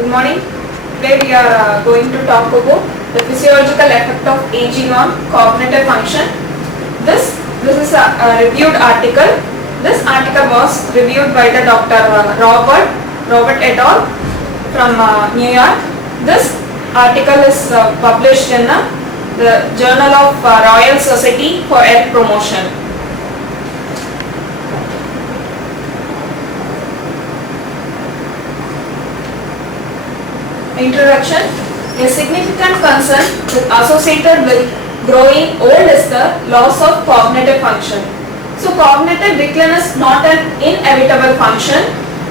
Good morning. Today we are going to talk about the physiological effect of aging on cognitive function. This is a reviewed article. This article was reviewed by the Dr. Robert et al. From New York. This article is published in the Journal of Royal Society for Health Promotion. Introduction. A significant concern associated with growing old is the loss of cognitive function. So cognitive decline is not an inevitable function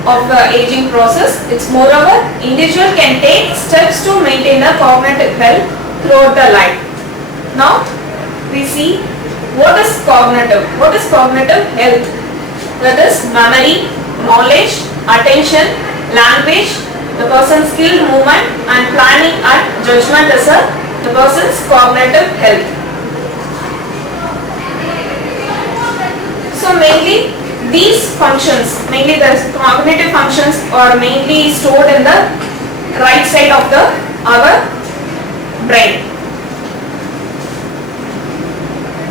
of the aging process. It's moreover, individual can take steps to maintain the cognitive health throughout the life. Now we see what is cognitive. What is cognitive health? That is memory, knowledge, attention, language, the person's skilled movement and planning and judgment is the person's cognitive health. So mainly these functions, mainly the cognitive functions are mainly stored in the right side of our brain.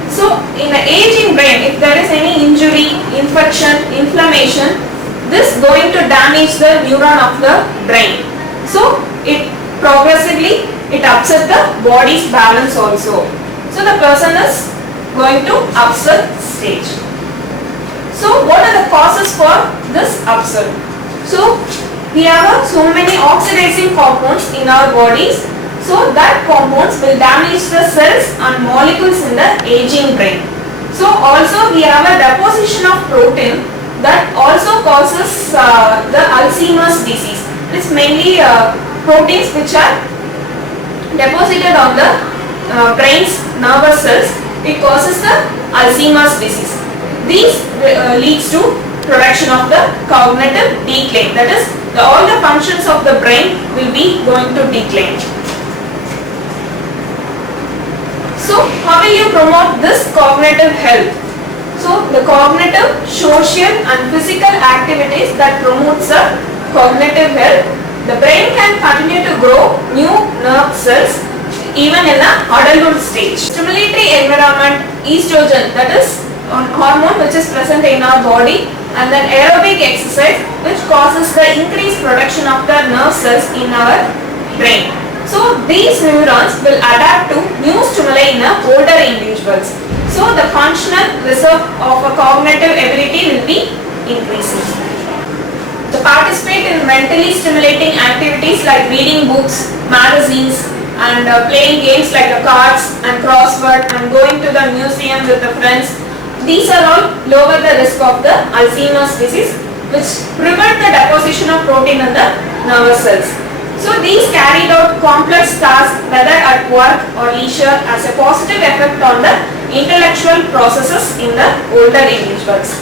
So in the aging brain, if there is any injury, infection, inflammation, this going to damage the neuron of the brain. So it progressively upsets the body's balance also. So the person is going to upset stage. So what are the causes for this upset? So we have so many oxidizing compounds in our bodies. So that compounds will damage the cells and molecules in the aging brain. So also we have a deposition of protein that also causes the Alzheimer's disease. It's mainly proteins which are deposited on the brain's nervous cells. It causes the Alzheimer's disease. These leads to production of the cognitive decline. That is, all the functions of the brain will be going to decline. So, how will you promote this cognitive health? So, the cognitive, social and physical activities that promotes the cognitive health. The brain can continue to grow new nerve cells even in the adulthood stage. Stimulatory environment, estrogen, that is a hormone which is present in our body, and then aerobic exercise which causes the increased production of the nerve cells in our brain. So these neurons will adapt to new stimuli in older individuals. So the functional reserve of a cognitive ability will be increasing. To participate in mentally stimulating activities like reading books, magazines and playing games like cards and crossword and going to the museum with the friends. These are all lower the risk of the Alzheimer's disease, which prevent the deposition of protein in the nervous cells. So these carried out complex tasks whether at work or leisure has a positive effect on the intellectual processes in the older individuals.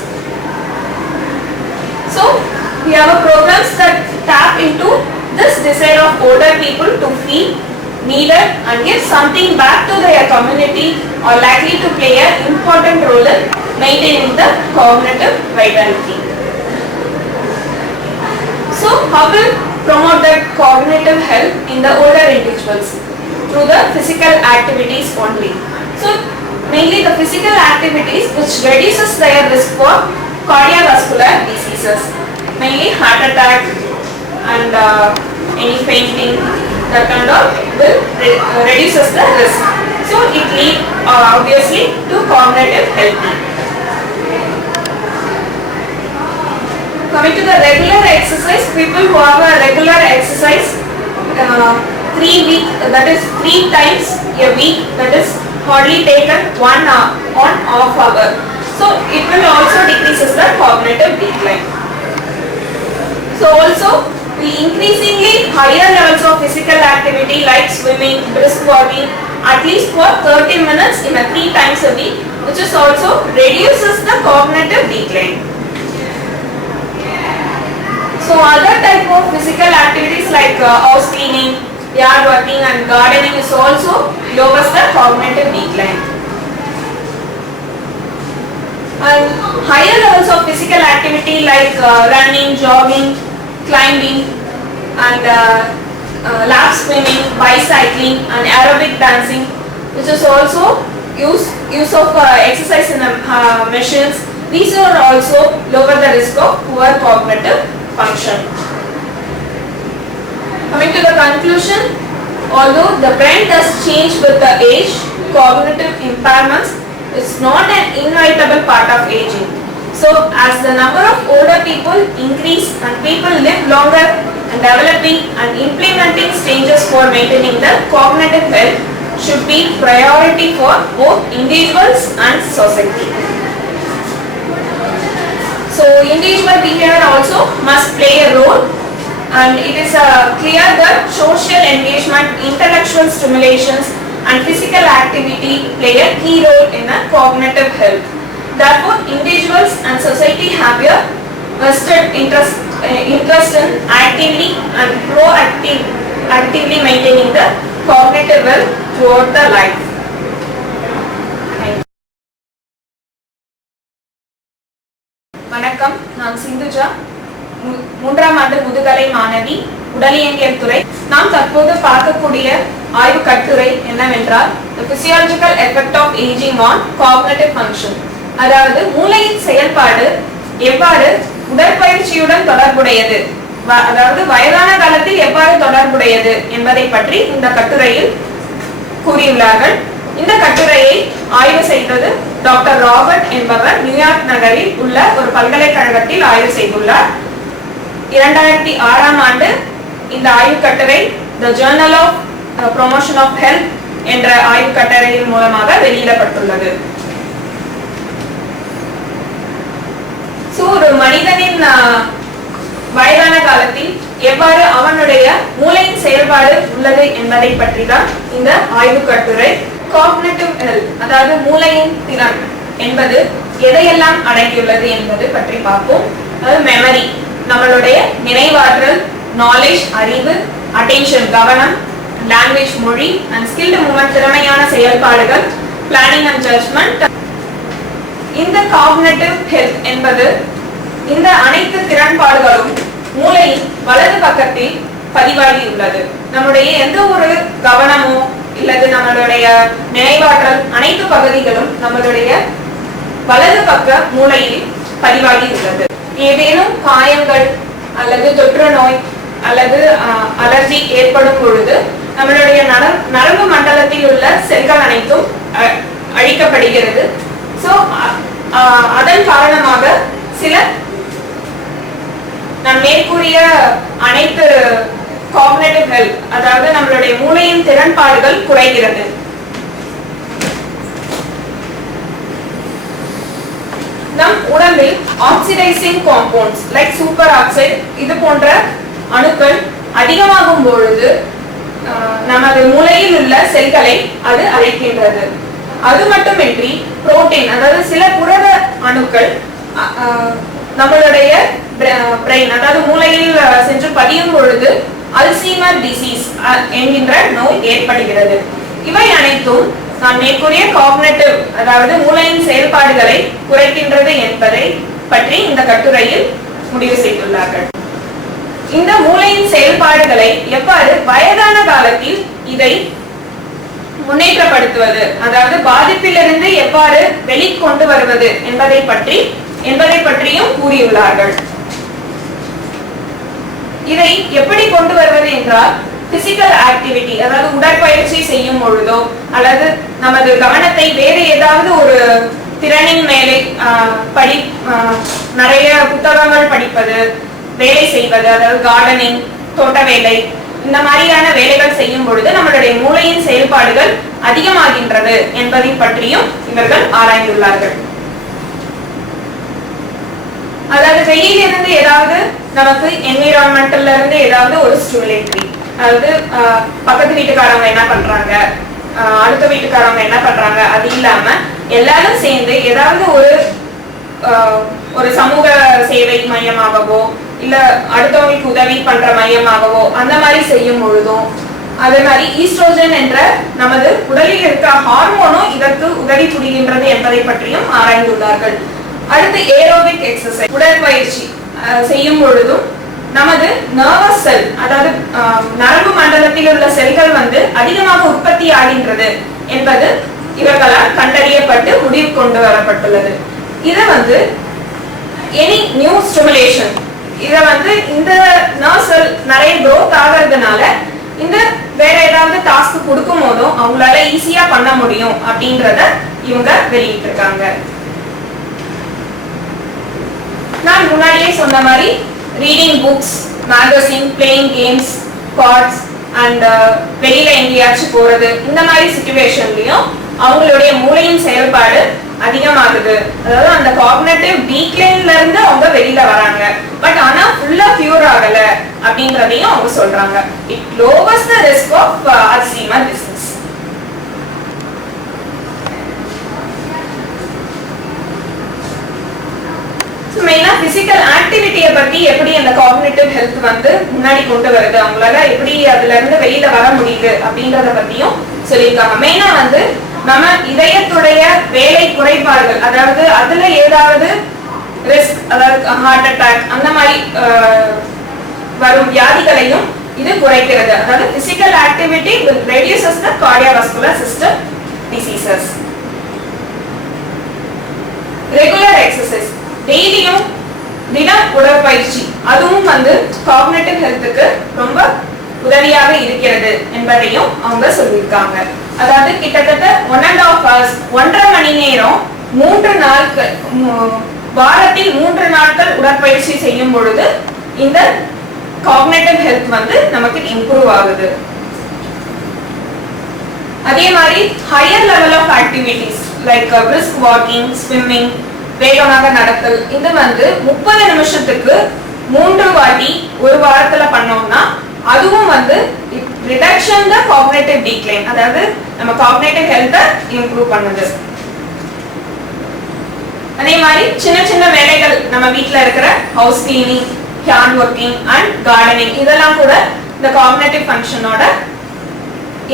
So we have programs that tap into this desire of older people to feel needed and give something back to their community are likely to play an important role in maintaining the cognitive vitality. So how will promote that cognitive health in the older individuals? Through the physical activities only. So mainly the physical activities which reduces their risk for cardiovascular diseases, mainly heart attack and any fainting, that kind of will reduces the risk. So it leads obviously to cognitive health. Coming to the regular exercise, people who have a regular exercise 3 times a week, that is hardly taken 1 hour on off hour. So it will also decreases the cognitive decline. So also we increasingly higher levels of physical activity like swimming, brisk walking at least for 30 minutes in 3 times a week, which is also reduces the cognitive decline. So other type of physical activities like house cleaning, yard working and gardening is also lowers the cognitive decline. And higher levels of physical activity like running, jogging, climbing and lap swimming, bicycling and aerobic dancing, which is also use of exercise in machines. These are also lower the risk of poor cognitive function. Coming to the conclusion, although the brain does change with the age, cognitive impairments is not an inevitable part of aging. So, as the number of older people increase and people live longer, and developing and implementing changes for maintaining the cognitive health should be priority for both individuals and society. So, individual behavior also must play a role, and it is clear that social engagement, intellectual stimulations and physical activity play a key role in a cognitive health. Therefore, individuals and society have a vested interest in actively and proactively maintaining the cognitive health throughout the life. வணக்கம், நான் சிந்துஜா, 3ஆம் ஆண்டு முதுகலை மாணவி, உடலியங்கியல் துறை. நாம் தற்போது பார்க்கக்கூடிய ஆய்வு கட்டுரை என்னவென்றால் The Physiological Effect of Aging on Cognitive Function. அதாவது மூளையின் செயல்பாடு எவ்வாறு உடற்பயிற்சியுடன் தொடர்புடையது, அதாவது வயதான காலத்தில் எவ்வாறு தொடர்புடையது என்பதை பற்றி இந்த கட்டுரையில் கூறியுள்ளார்கள். இந்த கட்டுரையை ஆய்வு செய்தது டாக்டர் ராபர்ட் என்பவர் நியூயார்க் நகரில் உள்ள ஒரு பல்கலைக்கழகத்தில் ஆய்வு செய்துள்ளார். 2006ஆம் ஆண்டு இந்த ஆய்வு கட்டுரை The Journal of Promotion of Health என்ற ஆய்வு கட்டுரையின் மூலமாக வெளியிடப்பட்டுள்ளது. ஒரு மனிதனின் வயதான காலத்தில் எவ்வாறு அவனுடைய மூளையின் செயல்பாடு உள்ளது என்பதை பற்றி தான் இந்த ஆய்வு கட்டுரை. காக்னிட்டிவ் ஹெல்த், அதாவது மூளையின் திறன் என்பது எதையெல்லாம் அடங்கியுள்ளது என்பது பற்றி பார்ப்போம். அதாவது மெமரி, நம்மளுடைய நினைவாற்றல், நாலேஜ் அறிவு, அட்டென்ஷன் கவனம், லாங்குவேஜ் மொழி, அண்ட் ஸ்கில்டு மூவ்மெண்ட் திறமையான செயல்பாடுகள், பிளானிங் அண்ட் ஜட்ஜ்மெண்ட். இந்த காக்னிட்டிவ் ஹெல்த் என்பது இந்த அனைத்து திறன்பாடுகளும் மூளையின் வலது பக்கத்தில் பதிவாகி உள்ளது. நம்முடைய எந்த ஒரு கவனமோ இல்லது நம்மளுடைய நினைவாற்றல் அனைத்து பகுதிகளும் நம்மளுடைய வலது பக்க மூளையில் பதிவாகி உள்ளது. ஏதேனும் காயங்கள் அல்லது தொற்று நோய் அல்லது அலர்ஜி ஏற்படும் பொழுது நம்மளுடைய நரம்பு மண்டலத்தில் உள்ள செல்கள் அனைத்தும் அழிக்கப்படுகிறது. சோ அதன் காரணமாக சில நான் மேற்கூறிய அனைத்து காக்னிட்டிவ் ஹெல்த், அதாவது நம்மளுடைய மூளையின் திறன்பாடுகள் குறைகிறது. நம் உடம்பில் oxidising compounds like super oxide இது போன்ற அணுக்கள் அதிகமாகும் பொழுது நமது மூளையில் உள்ள செல்களை அது அழிக்கின்றது. அது மட்டுமின்றி புரோட்டீன், அதாவது சில புரத அணுக்கள் நம்மளுடைய பிரெயின், அதாவது மூளையில் சென்று பதியும் பொழுது அல்சீமர் டிசீஸ் என்கின்ற நோய் ஏற்படுகிறது. இவை அனைத்தும் நான் மேற்கூறிய காக்னிட்டிவ், அதாவது மூளையின் செயல்பாடுகளை குறைக்கின்றது என்பதை பற்றி இந்த கட்டுரையில் முடிவு செய்துள்ளார்கள். இந்த மூளையின் செயல்பாடுகளை எவ்வாறு வயதான காலத்தில் இதை முன்னேற்றப்படுத்துவது, அதாவது பாதிப்பிலிருந்து எவ்வாறு வெளிக்கொண்டு வருவது என்பதை பற்றியும் கூறியுள்ளார்கள். இதை எப்படி கொண்டு வருவது என்றால் பிசிக்கல் ஆக்டிவிட்டி, அதாவது உடற்பயிற்சி செய்யும் பொழுதோ அல்லது நமது கவனத்தை வேறு ஏதாவது ஒரு திறனின் மேலே நிறைய புத்தகங்கள் படிப்பது, வேலை செய்வது, அதாவது கார்டனிங், தோட்ட வேலை, இந்த மாதிரியான வேலைகள் செய்யும் பொழுது நம்மளுடைய மூளையின் செயல்பாடுகள் அதிகமாகின்றது என்பதை பற்றியும் இவர்கள் ஆராய்ந்துள்ளார்கள். அதாவது வெளியிலிருந்து ஏதாவது நமக்கு என்விரான்மெண்டல்ல இருந்து ஏதாவது ஒரு ஸ்டிமுலேட்டரி, அதாவது பக்கத்து வீட்டுக்காரங்க என்ன பண்றாங்க, அடுத்த வீட்டுக்காரங்க என்ன பண்றாங்க, அது இல்லாம எல்லாரும் சேர்ந்து ஏதாவது ஒரு சமூக சேவை மையமாகவோ இல்ல அடுத்தவங்களுக்கு உதவி பண்ற மையமாகவோ அந்த மாதிரி செய்யும் பொழுதும், அதே மாதிரி ஈஸ்ட்ரோஜன் என்ற நமது உடலில் இருக்க ஹார்மோனும் இதற்கு உதவி புரிகின்றது என்பதை பற்றியும் ஆராய்ந்துள்ளார்கள். அடுத்து ஏரோபிக் எக்ஸசைஸ், உடற்பயிற்சி செய்யும் பொழுதும் நமது நர்வஸ் செல், அதாவது நரம்பு மண்டலத்தில் உள்ள செல்கள் வந்து அதிகமாக உற்பத்தி ஆகின்றது என்பது இவர்களால் கண்டறியப்பட்டு முடிவு கொண்டு வரப்பட்டுள்ளது. இதை வந்து எனி நியூ ஸ்டிமுலேஷன், இதை வந்து இந்த நர்வ் செல் நிறைய க்ரோத் ஆகிறதுனால இந்த வேற ஏதாவது டாஸ்க் கொடுக்கும் போதும் அவங்களால ஈஸியா பண்ண முடியும் அப்படின்றத இவங்க வெளியிட்டு இருக்காங்க. நான் முன்னாடியே சொன்ன மாதிரி reading books, magazine, playing games, cards and வெளியில எங்கேயாச்சும் போறது, இந்த மாதிரி சிச்சுவேஷன்லயும் அவங்களுடைய மூளையின் செயல்பாடு அதிகமாகுது. அதாவது அந்த காக்னிட்டிவ் டீக்ளைன்ல இருந்து அவங்க வெளியில வராங்க. பட் ஆனா ஃபுல்லா கியூர் ஆகல அப்படின்றதையும் அவங்க சொல்றாங்க. It lowers the risk of Alzheimer disease. மெயினா பிசிக்கல் ஆக்டிவிட்டியை பத்தி எப்படி அந்த காக்னிட்டிவ் ஹெல்த் வந்து முன்னாடி கொண்டு வருது, அவங்களால எப்படி அதுல இருந்து வெளியில வர முடியுது அப்படின்றத பத்தியும் சொல்லியிருக்காங்க. மெயினா வந்து நம்ம இதயத்துடைய வேலை குறைபாடுகள், அதாவது அதுல ஏதாவது ரிஸ்க், அதாவது ஹார்ட் அட்டாக் அந்த மாதிரி வரும் வியாதிகளையும் இது குறைக்கிறது. அதாவது physical activity will reduces the cardiovascular system diseases. Regular exercise, டெய்லியும் தின உடற்பயிற்சி, அதுவும் வந்து காக்னிட்டிவ் ஹெல்த்துக்கு ரொம்ப உதவியாக இருக்கிறது என்பதையும் அவங்க சொல்லியிருக்காங்க. அதாவது கிட்டத்தட்ட 1.5 hours, 1.5 மணி நேரம் 3 நாட்கள், வாரத்தில் 3 நாட்கள் உடற்பயிற்சி செய்யும் பொழுது இந்த காக்னிட்டிவ் ஹெல்த் வந்து நமக்கு இம்ப்ரூவ் ஆகுது. அதே மாதிரி higher level of activities like brisk walking, swimming, வேகமாக நடத்தல், இது வந்து 30 நிமிஷத்துக்கு 3 வாட்டி ஒரு வாரத்துல பண்ணோம்னா அதுவும் வந்து ரிடக்ஷன் தி காக்னிட்டிவ் டிக்ளைன், அதாவது நம்ம காக்னிட்டிவ் ஹெல்த்தை இம்ப்ரூவ் பண்ணுது. அதே மாதிரி சின்ன சின்ன வேலைகள், நம்ம வீட்ல இருக்கிற house cleaning, hand working and gardening, இதெல்லாம் கூட இந்த காக்னிட்டிவ் ஃபங்க்ஷனோட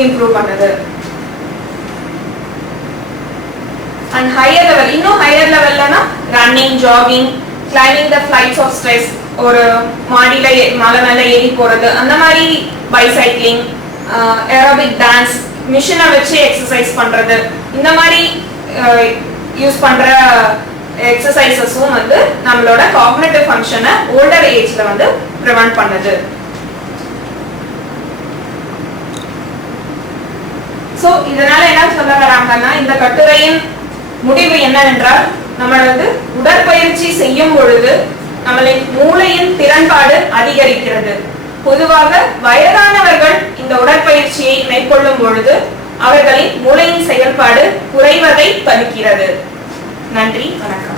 இம்ப்ரூவ் பண்ணுது. அண்ட் ஹையர் லெவல், இன்னும் ஹையர் லெவல்லனா running, jogging, climbing the flights of steps, ஒரு மாடியில மலை மேல ஏறி போறது, அந்த மாதிரி பைசைக்கிளிங், ஏரோபிக் டான்ஸ், மிஷினை வச்சு எக்ஸசைஸ் பண்றது, இந்த மாதிரி யூஸ் பண்ற எக்ஸசைசஸும் வந்து நம்மளோட காக்னிட்டிவ் ஃபங்க்ஷனை ஓல்டர் ஏஜ்ல வந்து ப்ரிவென்ட் பண்ணுது. சோ இதனால என்ன சொல்ல வராங்கன்னா, இந்த கட்டுரையின் முடிவு என்னவென்றால், நம்ம வந்து உடற்பயிற்சி செய்யும் பொழுது நம்மளின் மூளையின் திறன்பாடு அதிகரிக்கிறது. பொதுவாக வயதானவர்கள் இந்த உடற்பயிற்சியை மேற்கொள்ளும் பொழுது அவர்களின் மூளையின் செயல்பாடு குறைவதை தடுக்கிறது. நன்றி, வணக்கம்.